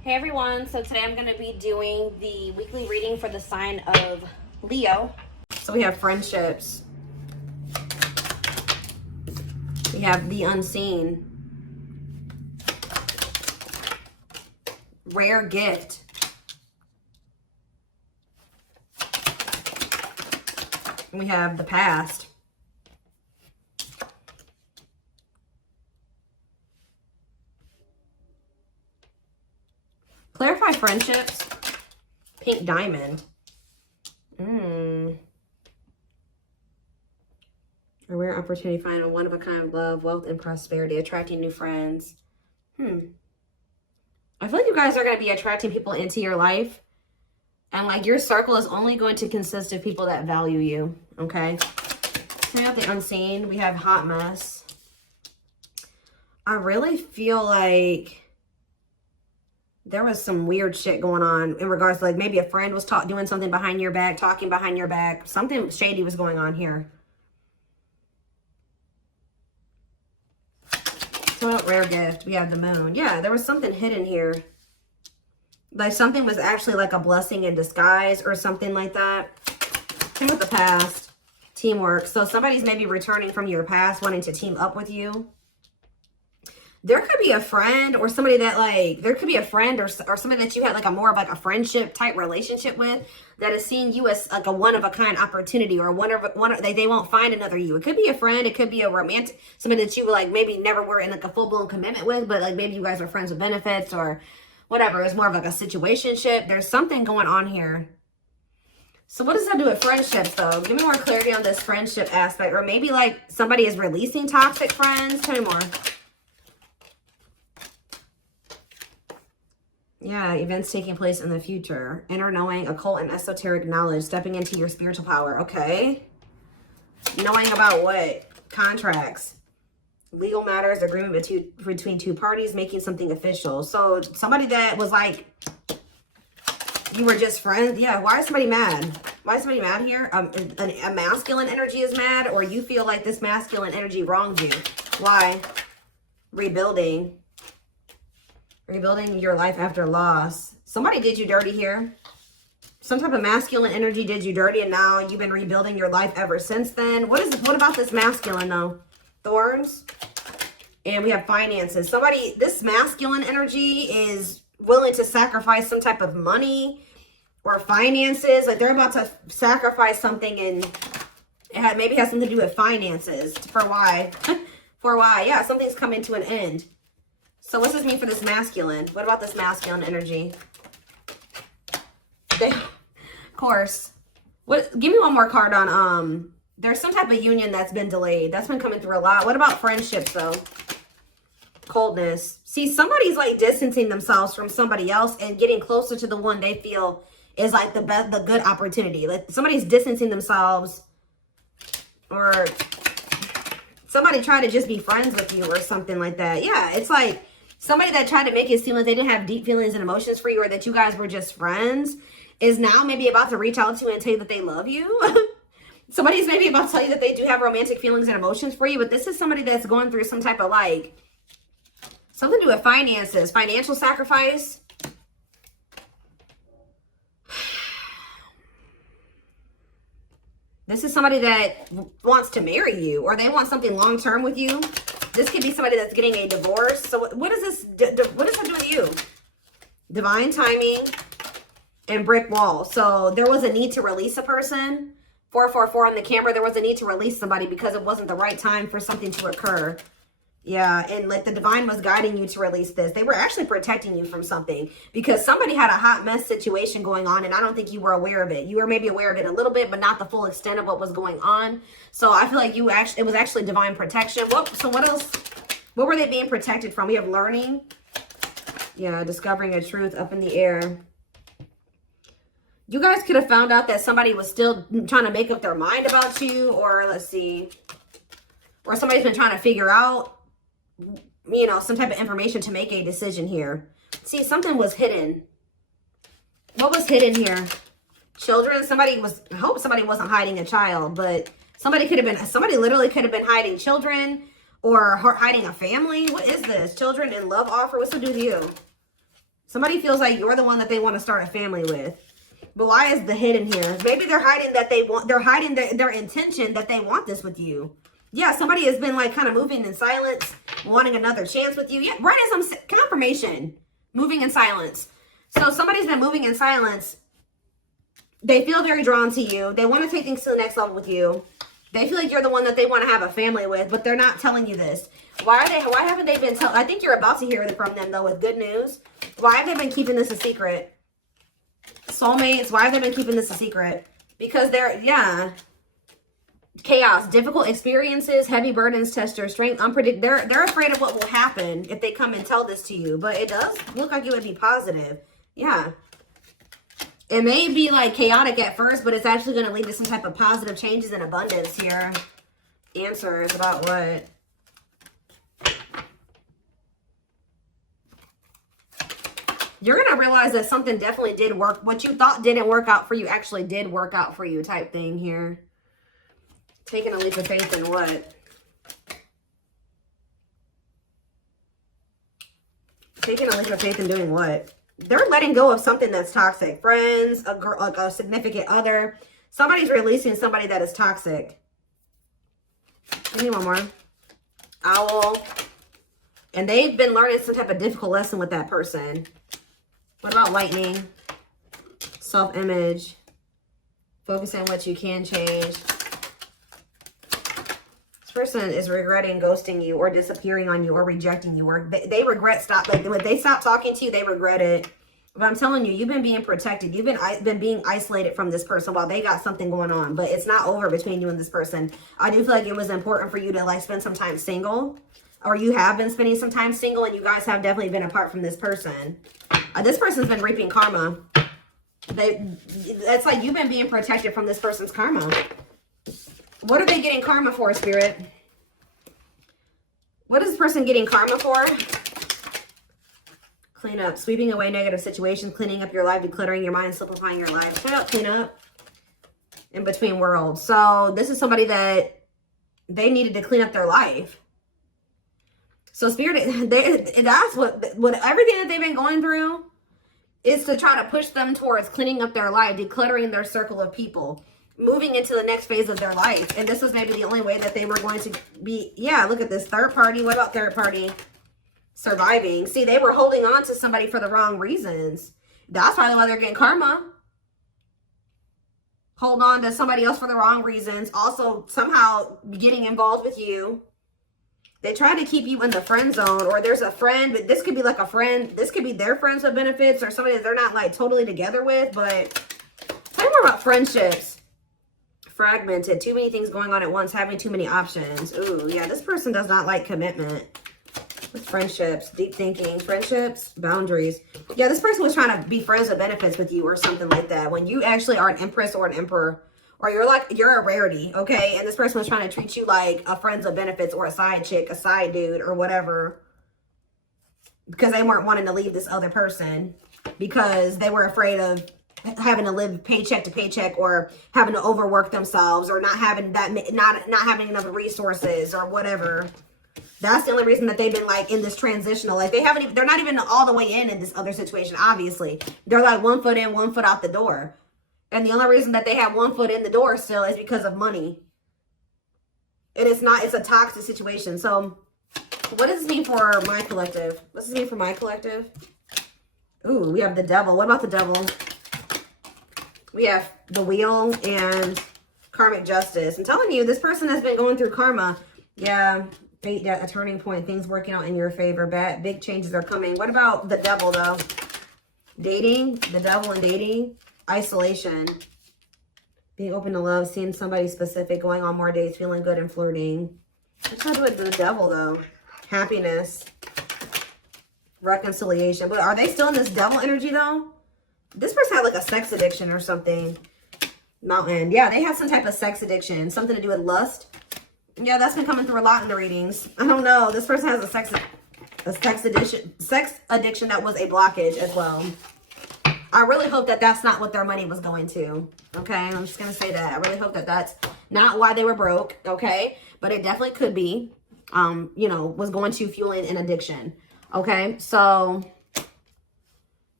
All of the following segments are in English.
Hey everyone, so today I'm going to be doing the weekly reading for the sign of Leo. So we have friendships. We have the unseen. Rare gift. We have the past. Clarify friendships. Pink diamond. A rare opportunity to find a one-of-a-kind love, wealth, and prosperity. Attracting new friends. I feel like you guys are going to be attracting people into your life. And like your circle is only going to consist of people that value you. Okay. So we have the unseen. We have hot mess. I really feel like there was some weird shit going on in regards to like maybe a friend was doing something behind your back, talking behind your back. Something shady was going on here. So rare gift. We have the moon. Yeah, there was something hidden here. Like something was actually like a blessing in disguise or something like that. Same with the past. Teamwork. So somebody's maybe returning from your past, wanting to team up with you. There could be a friend or somebody that like, there could be a friend or somebody that you had like a more of like a friendship type relationship with that is seeing you as like a one-of-a-kind opportunity or they won't find another you. It could be a friend. It could be a romantic, somebody that you like maybe never were in like a full-blown commitment with, but like maybe you guys are friends with benefits or whatever. It's more of like a situationship. There's something going on here. So what does that do with friendships though? Give me more clarity on this friendship aspect. Or maybe like somebody is releasing toxic friends. Tell me more. Yeah, events taking place in the future. Inner knowing, occult and esoteric knowledge. Stepping into your spiritual power. Okay. Knowing about what? Contracts. Legal matters. Agreement between two parties. Making something official. So somebody that was like, you were just friends. Yeah, why is somebody mad? Why is somebody mad here? A masculine energy is mad, or you feel like this masculine energy wronged you. Why? Rebuilding. Rebuilding your life after loss. Somebody did you dirty here. Some type of masculine energy did you dirty, and now you've been rebuilding your life ever since then. What about this masculine though? Thorns. And we have finances. Somebody, this masculine energy is willing to sacrifice some type of money or finances. Like they're about to sacrifice something, and it maybe has something to do with finances. For why? For why? Yeah, something's coming to an end. So what's this mean for this masculine? What about this masculine energy? Of course. Give me one more card on, there's some type of union that's been delayed. That's been coming through a lot. What about friendships though? Coldness. See, somebody's like distancing themselves from somebody else and getting closer to the one they feel is like the good opportunity. Like somebody's distancing themselves, or somebody tried to just be friends with you or something like that. Yeah, it's like somebody that tried to make it seem like they didn't have deep feelings and emotions for you, or that you guys were just friends, is now maybe about to reach out to you and tell you that they love you. Somebody's maybe about to tell you that they do have romantic feelings and emotions for you, but this is somebody that's going through some type of like, something to do with finances, financial sacrifice. This is somebody that wants to marry you, or they want something long-term with you. This could be somebody that's getting a divorce. So what is this? What does that do with you? Divine timing and brick wall. So there was a need to release a person. 444 on the camera. There was a need to release somebody because it wasn't the right time for something to occur. Yeah, and like the divine was guiding you to release this. They were actually protecting you from something because somebody had a hot mess situation going on, and I don't think you were aware of it. You were maybe aware of it a little bit, but not the full extent of what was going on. So I feel like it was actually divine protection. So what else? What were they being protected from? We have learning. Yeah, discovering a truth up in the air. You guys could have found out that somebody was still trying to make up their mind about you, or let's see, or somebody's been trying to figure out, you know, some type of information to make a decision here. See, something was hidden. What was hidden here? Children. I hope somebody wasn't hiding a child, but somebody literally could have been hiding children or hiding a family. What is this? Children in love offer. What's to do with you? Somebody feels like you're the one that they want to start a family with. But why is the hidden here? Maybe they're hiding that they're hiding their intention that they want this with you. Yeah, somebody has been like kind of moving in silence, wanting another chance with you. Yeah, right as I'm confirmation, moving in silence. So somebody's been moving in silence. They feel very drawn to you. They want to take things to the next level with you. They feel like you're the one that they want to have a family with, but they're not telling you this. Why haven't they been telling? I think you're about to hear it from them though with good news. Why have they been keeping this a secret? Soulmates, why have they been keeping this a secret? Because they're, chaos, difficult experiences, heavy burdens, test your strength, unpredictable. They're afraid of what will happen if they come and tell this to you. But it does look like it would be positive. Yeah. It may be like chaotic at first, but it's actually going to lead to some type of positive changes and abundance here. Answers about what? You're going to realize that something definitely did work. What you thought didn't work out for you actually did work out for you type thing here. Taking a leap of faith in what? Taking a leap of faith in doing what? They're letting go of something that's toxic. Friends, a girl, like a significant other. Somebody's releasing somebody that is toxic. Give me one more. Owl. And they've been learning some type of difficult lesson with that person. What about lightning? Self-image. Focus on what you can change. This person is regretting ghosting you or disappearing on you or rejecting you. Or they regret when they stop talking to you, they regret it. But I'm telling you, you've been being protected. You've been being isolated from this person while they got something going on. But it's not over between you and this person. I do feel like it was important for you to like spend some time single. Or you have been spending some time single and you guys have definitely been apart from this person. This person's been reaping karma. It's like you've been being protected from this person's karma. What are they getting karma for, Spirit? What is this person getting karma for? Clean up. Sweeping away negative situations. Cleaning up your life. Decluttering your mind. Simplifying your life. Clean up. In between worlds. So this is somebody that they needed to clean up their life. So Spirit, that's what everything that they've been going through is to try to push them towards cleaning up their life, decluttering their circle of people, moving into the next phase of their life. And this was maybe the only way that they were going to be, look at this third party. What about third party? Surviving. See, they were holding on to somebody for the wrong reasons. That's probably why they're getting karma. Hold on to somebody else for the wrong reasons. Also, somehow getting involved with you. They try to keep you in the friend zone, or there's a friend, but this could be like a friend. This could be their friends with benefits or somebody that they're not like totally together with. But tell me more about friendships. Fragmented. Too many things going on at once. Having too many options. Ooh, yeah. This person does not like commitment. With friendships. Deep thinking. Friendships. Boundaries. Yeah, this person was trying to be friends with benefits with you or something like that. When you actually are an empress or an emperor. Or you're a rarity, okay? And this person was trying to treat you like a friends of benefits or a side chick, a side dude, or whatever. Because they weren't wanting to leave this other person. Because they were afraid of having to live paycheck to paycheck or having to overwork themselves or not having not having enough resources or whatever. That's the only reason that they've been like in this transitional. Like they're not even all the way in this other situation, obviously. They're like 1 foot in, 1 foot out the door. And the only reason that they have 1 foot in the door still is because of money. And it's a toxic situation. So what does this mean for my collective? What does this mean for my collective? Ooh, we have the devil. What about the devil? We have the wheel and karmic justice. I'm telling you, this person has been going through karma. Yeah, fate, a turning point, things working out in your favor. Big changes are coming. What about the devil though? Dating, the devil and dating. Isolation, being open to love, seeing somebody specific, going on more dates, feeling good and flirting. What's that with the devil though? Happiness, reconciliation. But are they still in this devil energy though? This person had like a sex addiction or something. Mountain. Yeah, they have some type of sex addiction. Something to do with lust. Yeah, that's been coming through a lot in the readings. I don't know. This person has a sex addiction that was a blockage as well. I really hope that that's not what their money was going to. Okay, I'm just going to say that. I really hope that that's not why they were broke. Okay, but it definitely could be, was going to fueling an addiction. Okay, so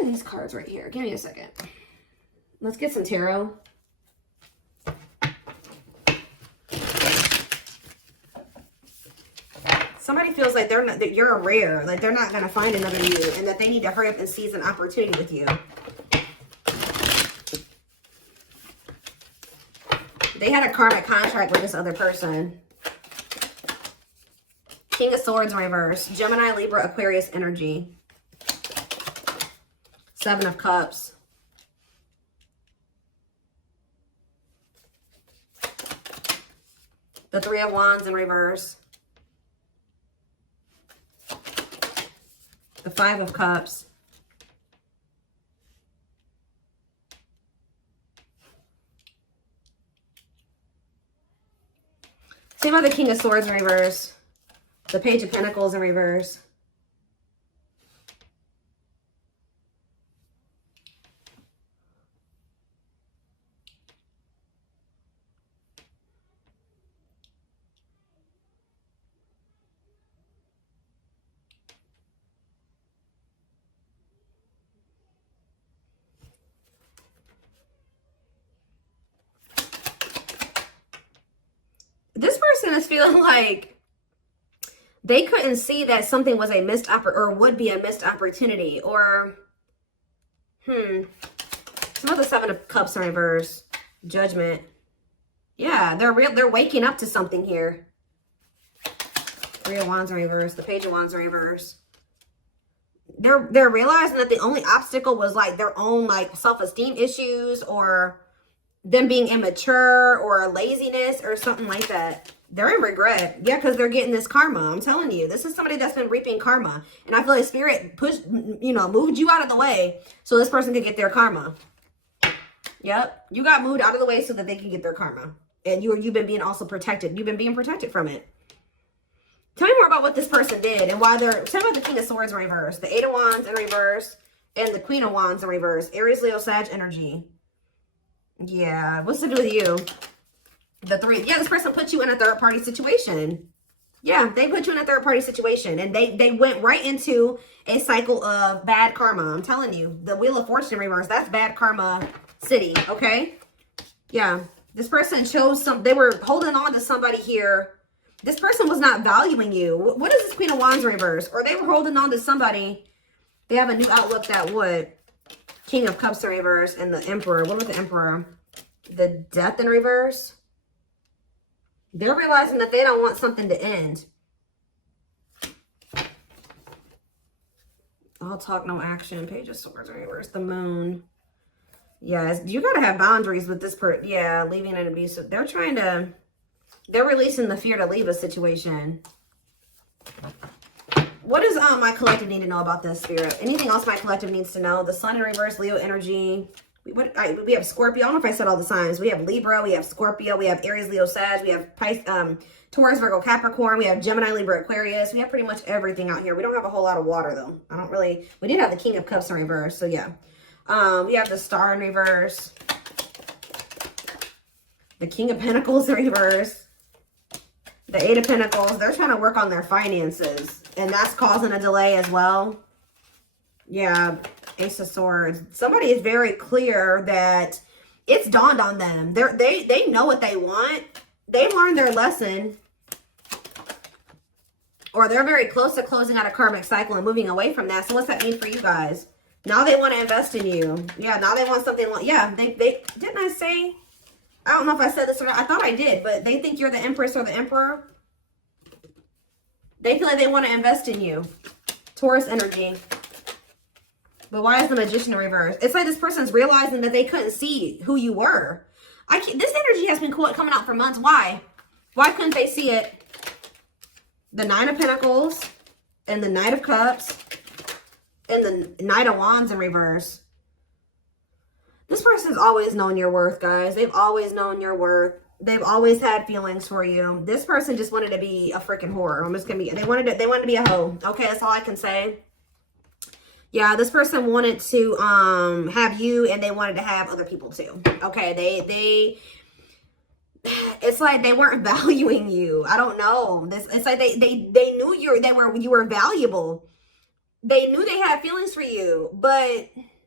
are these cards right here? Give me a second. Let's get some tarot. Somebody feels like they're not, that you're a rare, like they're not going to find another you, and that they need to hurry up and seize an opportunity with you. They had a karmic contract with this other person. King of Swords in reverse. Gemini, Libra, Aquarius energy. Seven of Cups. The Three of Wands in reverse. The Five of Cups. Same about the King of Swords in reverse. The Page of Pentacles in reverse. This person is feeling like they couldn't see that something was a missed or would be a missed opportunity, or some of the Seven of Cups in reverse. Judgment. Yeah, they're waking up to something here. Three of Wands in reverse. The Page of Wands in reverse. They're realizing that the only obstacle was like their own like self-esteem issues, or them being immature, or laziness, or something like that. They're in regret. Yeah, because they're getting this karma. I'm telling you, this is somebody that's been reaping karma. And I feel like Spirit moved you out of the way so this person could get their karma. Yep. You got moved out of the way so that they can get their karma. And you've been being also protected. You've been being protected from it. Tell me more about what this person did and why they're... Tell me about the King of Swords in reverse. The Eight of Wands in reverse. And the Queen of Wands in reverse. Aries, Leo, Sag energy. Yeah. What's to do with you? The three. Yeah, this person put you in a third-party situation. Yeah, they put you in a third-party situation. And they went right into a cycle of bad karma. I'm telling you. The Wheel of Fortune in reverse. That's bad karma city. Okay? Yeah. This person chose some... They were holding on to somebody here. This person was not valuing you. What is this Queen of Wands in reverse? Or they were holding on to somebody. They have a new outlook that would. King of Cups in reverse and the Emperor. What was the Emperor? The Death in reverse. They're realizing that they don't want something to end. All talk, no action. Page of Swords in reverse. The Moon. Yes, you got to have boundaries with this person. Yeah, leaving an abusive. They're trying to... They're releasing the fear to leave a situation. What does my collective need to know about this, Spirit? Anything else my collective needs to know? The Sun in reverse, Leo energy. We have Scorpio. I don't know if I said all the signs. We have Libra. We have Scorpio. We have Aries, Leo, Sag. We have Taurus, Virgo, Capricorn. We have Gemini, Libra, Aquarius. We have pretty much everything out here. We don't have a whole lot of water, though. We did have the King of Cups in reverse, so yeah. We have the Star in reverse. The King of Pentacles in reverse. The Eight of Pentacles. They're trying to work on their finances. And that's causing a delay as well. Yeah. Ace of Swords. Somebody is very clear that it's dawned on them. They know what they want. They learned their lesson. Or they're very close to closing out a karmic cycle and moving away from that. So what's that mean for you guys? Now they want to invest in you. Yeah, now they want something. Yeah, they didn't I say... I don't know if I said this or not. I thought I did, but they think you're the Empress or the Emperor. They feel like they want to invest in you. Taurus energy. But why is the Magician in reverse? It's like this person's realizing that they couldn't see who you were. This energy has been coming out for months. Why? Why couldn't they see it? The Nine of Pentacles and the Knight of Cups and the Knight of Wands in reverse. This person's always known your worth, guys. They've always known your worth. They've always had feelings for you. This person just wanted to be a freaking whore. They wanted to be a hoe. Okay, that's all I can say. Yeah, this person wanted to have you, and they wanted to have other people too. Okay, it's like they weren't valuing you. I don't know. It's like they knew you were valuable. They knew they had feelings for you, but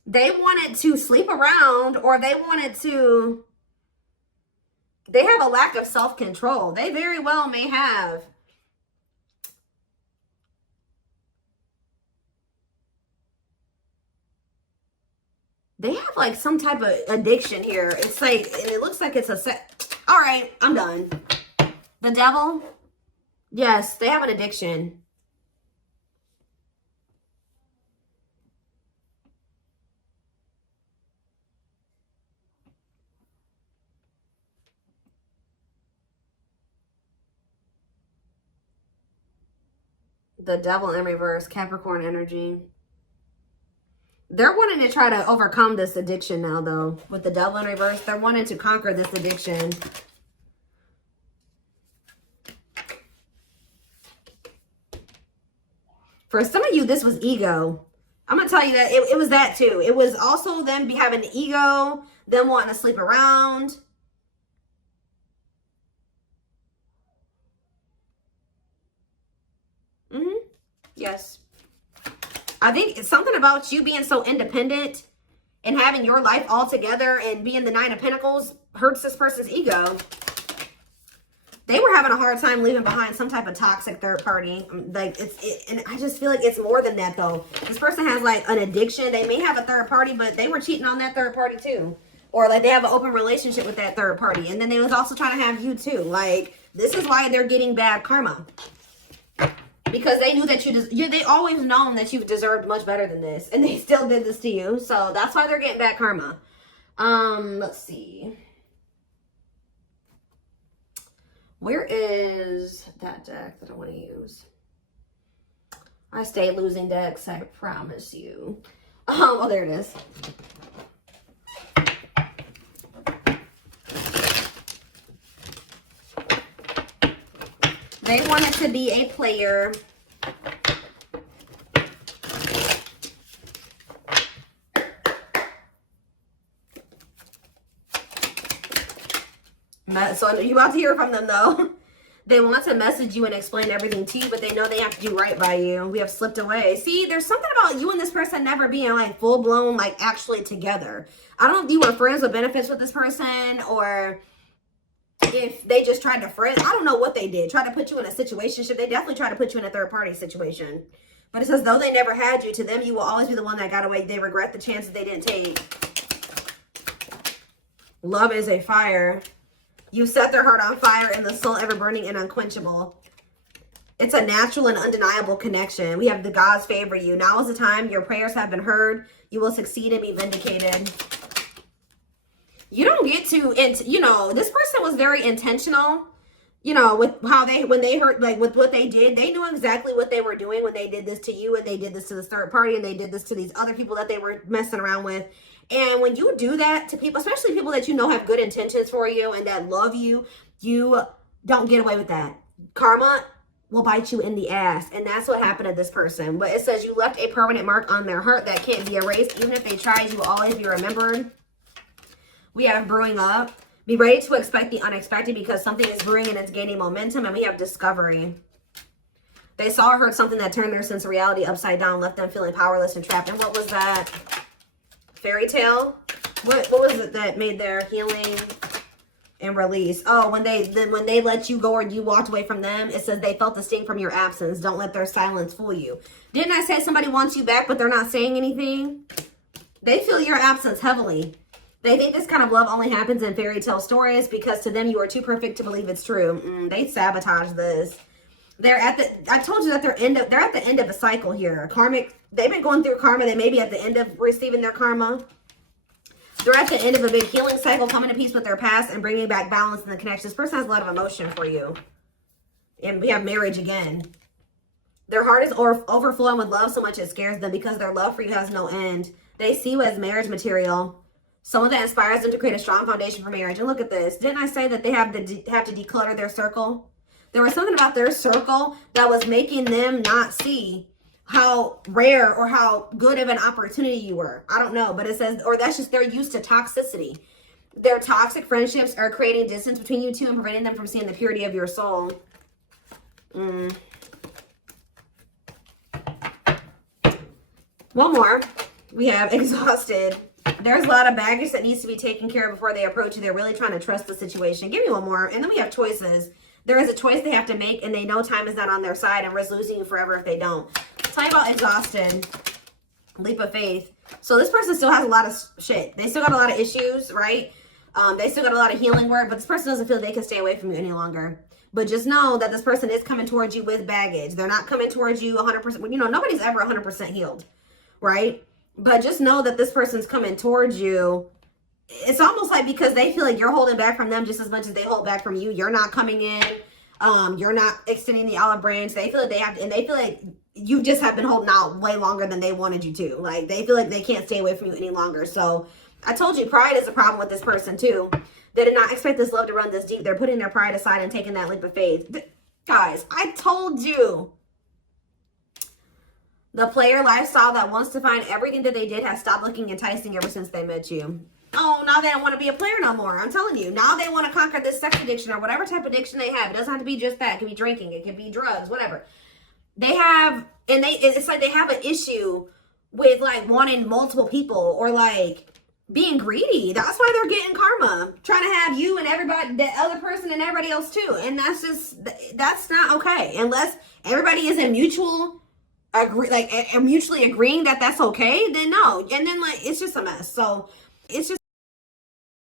They wanted to sleep around, or they wanted to, they have a lack of self-control. They very well may have. They have like some type of addiction here. It's like, and it looks like it's a set. All right, I'm done. The devil. Yes, they have an addiction. The devil in reverse, Capricorn energy. They're wanting to try to overcome this addiction now, though. With the devil in reverse, they're wanting to conquer this addiction. For some of you, this was ego. I'm going to tell you that it was that too. It was also them having ego, them wanting to sleep around. Yes. I think it's something about you being so independent and having your life all together and being the Nine of Pentacles hurts this person's ego. They were having a hard time leaving behind some type of toxic third party. Like and I just feel like it's more than that though. This person has like an addiction. They may have a third party, but they were cheating on that third party too. Or like they have an open relationship with that third party. And then they was also trying to have you too. Like this is why they're getting bad karma. Because they knew that they always known that you deserved much better than this. And they still did this to you. So that's why they're getting bad karma. Let's see. Where is that deck that I want to use? I stay losing decks, I promise you. Oh, there it is. They wanted to be a player. So you're about to hear from them though. They want to message you and explain everything to you, but they know they have to do right by you. We have slipped away. See, there's something about you and this person never being like full blown, like actually together. I don't know if you were friends with benefits with this person or if they just tried to friend. I don't know what they did. Try to put you in a situationship. They definitely tried to put you in a third party situation. But it says, though they never had you, to them, you will always be the one that got away. They regret the chances they didn't take. Love is a fire. You set their heart on fire and the soul ever burning and unquenchable. It's a natural and undeniable connection. We have the gods favor you. Now is the time. Your prayers have been heard. You will succeed and be vindicated. You don't get to, you know, this person was very intentional, you know, with how when they heard, like with what they did, they knew exactly what they were doing when they did this to you and they did this to the third party and they did this to these other people that they were messing around with. And when you do that to people, especially people that you know have good intentions for you and that love you, you don't get away with that. Karma will bite you in the ass. And that's what happened to this person. But it says you left a permanent mark on their heart that can't be erased. Even if they tried, you will always be remembered. We have brewing up. Be ready to expect the unexpected because something is brewing and it's gaining momentum. And we have discovery. They saw or heard something that turned their sense of reality upside down, left them feeling powerless and trapped. And what was that? Fairy tale? What was it that made their healing and release? Oh, when they let you go or you walked away from them, it says they felt the sting from your absence. Don't let their silence fool you. Didn't I say somebody wants you back, but they're not saying anything? They feel your absence heavily. They think this kind of love only happens in fairy tale stories because to them you are too perfect to believe it's true. They sabotage this. I told you that they're at the end of a cycle here. Karmic, they've been going through karma. They may be at the end of receiving their karma. They're at the end of a big healing cycle, coming to peace with their past and bringing back balance in the connection. This person has a lot of emotion for you. And we have marriage again. Their heart is overflowing with love so much it scares them because their love for you has no end. They see you as marriage material. Someone that inspires them to create a strong foundation for marriage. And look at this. Didn't I say that they have to declutter their circle? There was something about their circle that was making them not see how rare or how good of an opportunity you were. I don't know, but it says, or that's just they're used to toxicity. Their toxic friendships are creating distance between you two and preventing them from seeing the purity of your soul. One more. We have exhausted. There's a lot of baggage that needs to be taken care of before they approach you. They're really trying to trust the situation. Give me one more. And then we have choices. There is a choice they have to make, and they know time is not on their side and risk losing you forever if they don't. Tell me about exhausted. Leap of faith. So this person still has a lot of shit. They still got a lot of issues, right? They still got a lot of healing work, but this person doesn't feel they can stay away from you any longer. But just know that this person is coming towards you with baggage. They're not coming towards you 100%. You know, nobody's ever 100% healed, right? But just know that this person's coming towards you. It's almost like because they feel like you're holding back from them just as much as they hold back from you. You're not coming in. You're not extending the olive branch. They feel like they have to, and they feel like you just have been holding out way longer than they wanted you to. Like, they feel like they can't stay away from you any longer. So I told you, pride is a problem with this person too. They did not expect this love to run this deep. They're putting their pride aside and taking that leap of faith. Guys, I told you. The player lifestyle that wants to find everything that they did has stopped looking enticing ever since they met you. Oh, now they don't want to be a player no more. I'm telling you. Now they want to conquer this sex addiction or whatever type of addiction they have. It doesn't have to be just that. It can be drinking. It can be drugs, whatever. They have, and it's like they have an issue with like wanting multiple people or like being greedy. That's why they're getting karma. Trying to have you and everybody, the other person and everybody else too. And that's just, that's not okay. Unless everybody is in mutual mutually agreeing that that's okay, then no. And then like, it's just a mess. So it's just